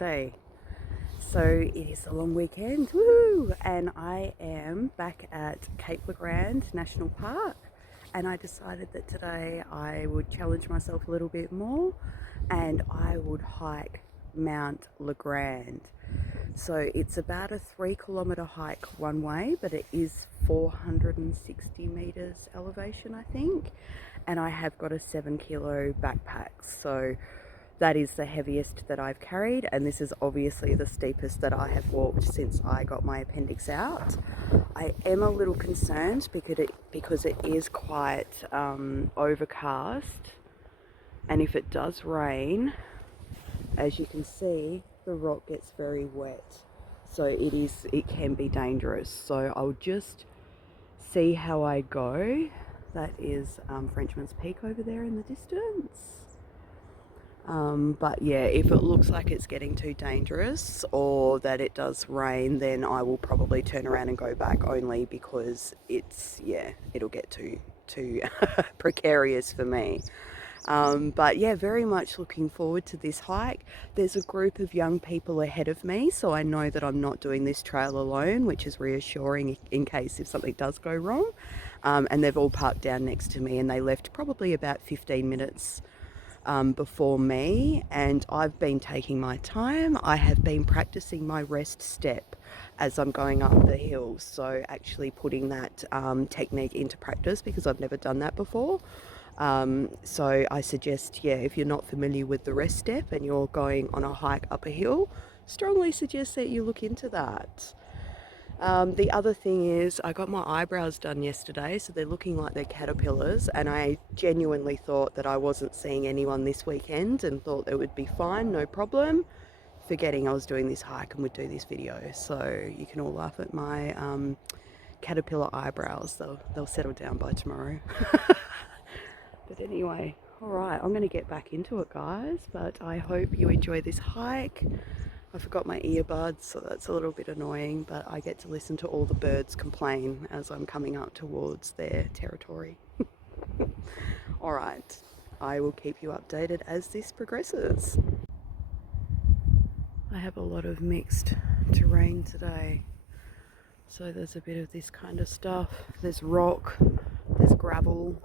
Sunday. So it is a long weekend, woo! And I am back at Cape Legrand National Park, and I decided that today I would challenge myself a little bit more and I would hike Mount Legrand. So it's about a 3 kilometre hike one way, but it is 460 meters elevation, I think. And I have got a 7 kilo backpack. So that is the heaviest that I've carried, and this is obviously the steepest that I have walked since I got my appendix out. I am a little concerned because it is quite overcast, and if it does rain, as you can see, the rock gets very wet, so it can be dangerous. So I'll just see how I go. That is Frenchman's Peak over there in the distance. But yeah, if it looks like it's getting too dangerous or that it does rain, then I will probably turn around and go back, only because it'll get too precarious for me. But yeah, very much looking forward to this hike. There's a group of young people ahead of me, so I know that I'm not doing this trail alone, which is reassuring in case if something does go wrong. And they've all parked down next to me, and they left probably about 15 minutes before me, and I've been taking my time. I have been practicing my rest step as I'm going up the hill, so actually putting that technique into practice, because I've never done that before. So I suggest, if you're not familiar with the rest step and you're going on a hike up a hill, strongly suggest that you look into that. The other thing is, I got my eyebrows done yesterday, so they're looking like they're caterpillars, and I genuinely thought that I wasn't seeing anyone this weekend and thought it would be fine, no problem, forgetting I was doing this hike and would do this video. So you can all laugh at my caterpillar eyebrows. They'll settle down by tomorrow. But anyway, alright, I'm going to get back into it, guys, but I hope you enjoy this hike. I forgot my earbuds, so that's a little bit annoying, but I get to listen to all the birds complain as I'm coming up towards their territory. Alright, I will keep you updated as this progresses. I have a lot of mixed terrain today. So there's a bit of this kind of stuff. There's rock, there's gravel.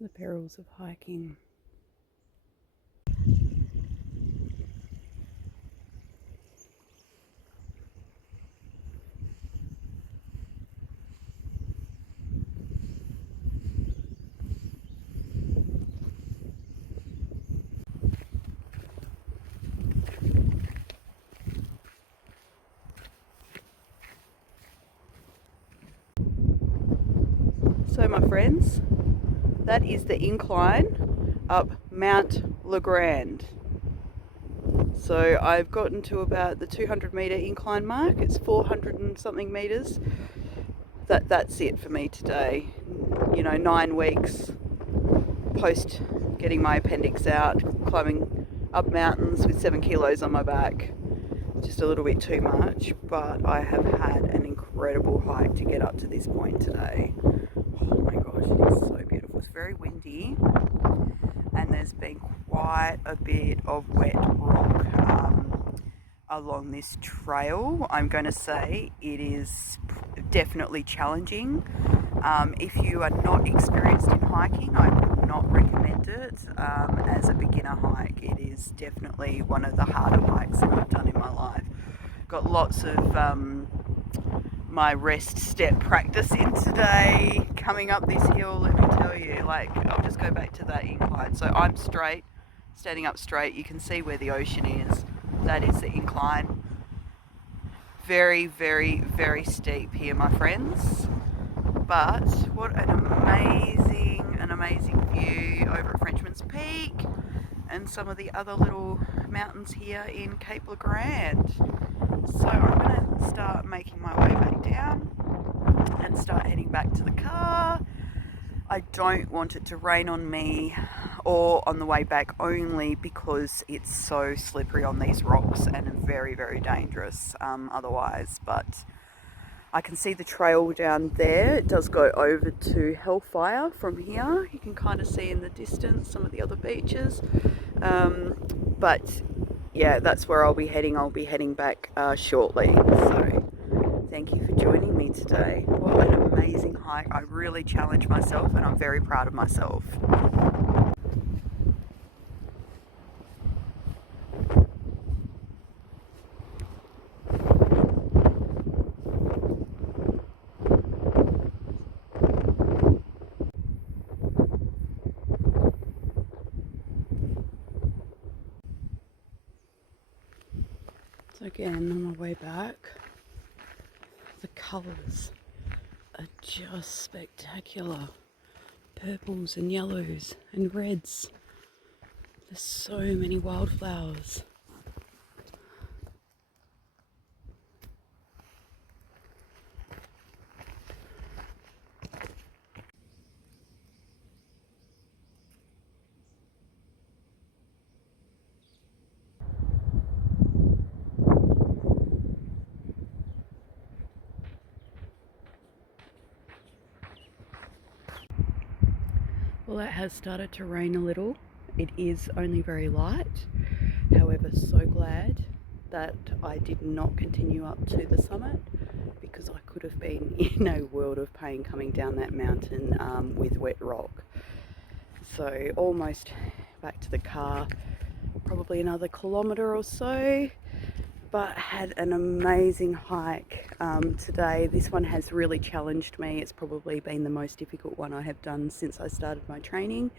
The perils of hiking. So my friends, that is the incline up Mount Legrand. So I've gotten to about the 200 meter incline mark. It's 400 and something meters. That's it for me today. 9 weeks post getting my appendix out, climbing up mountains with 7 kilos on my back. Just a little bit too much, but I have had an incredible hike to get up to this point today. Oh my gosh, it is so beautiful. It's very windy, and there's been quite a bit of wet rock along this trail. I'm going to say it is definitely challenging. If you are not experienced in hiking, I would not recommend it as a beginner hike. It is definitely one of the harder hikes that I've done in my life. Got lots of my rest step practice in today, coming up this hill. Let me tell you, I'll just go back to that incline. So I'm straight, standing up straight. You can see where the ocean is. That is the incline. Very, very, very steep here, my friends. But what an amazing view over at Frenchman's Peak and some of the other little mountains here in Cape Legrand. So I'm going to start making my way back down and start heading back to the car. I don't want it to rain on me or on the way back, only because it's so slippery on these rocks and very, very dangerous otherwise. But I can see the trail down there. It does go over to Hellfire from here. You can kind of see in the distance some of the other beaches. But yeah, that's where I'll be heading. I'll be heading back shortly. So thank you for joining me today. What an amazing hike. I really challenged myself and I'm very proud of myself. So again, on my way back, the colours are just spectacular. Purples and yellows and reds. There's so many wildflowers. Well, it has started to rain a little. It is only very light. However, so glad that I did not continue up to the summit because I could have been in a world of pain coming down that mountain with wet rock. So almost back to the car, probably another kilometre or so, but had an amazing hike today. This one has really challenged me. It's probably been the most difficult one I have done since I started my training,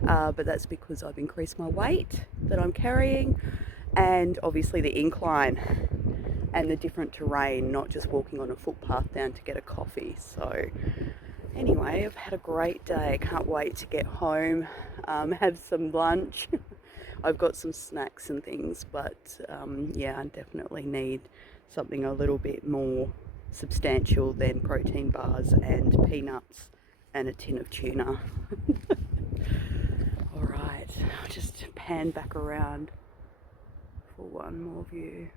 but that's because I've increased my weight that I'm carrying, and obviously the incline and the different terrain, not just walking on a footpath down to get a coffee. So anyway, I've had a great day. Can't wait to get home, have some lunch. I've got some snacks and things, but yeah, I definitely need something a little bit more substantial than protein bars and peanuts and a tin of tuna. Alright, I'll just pan back around for one more view.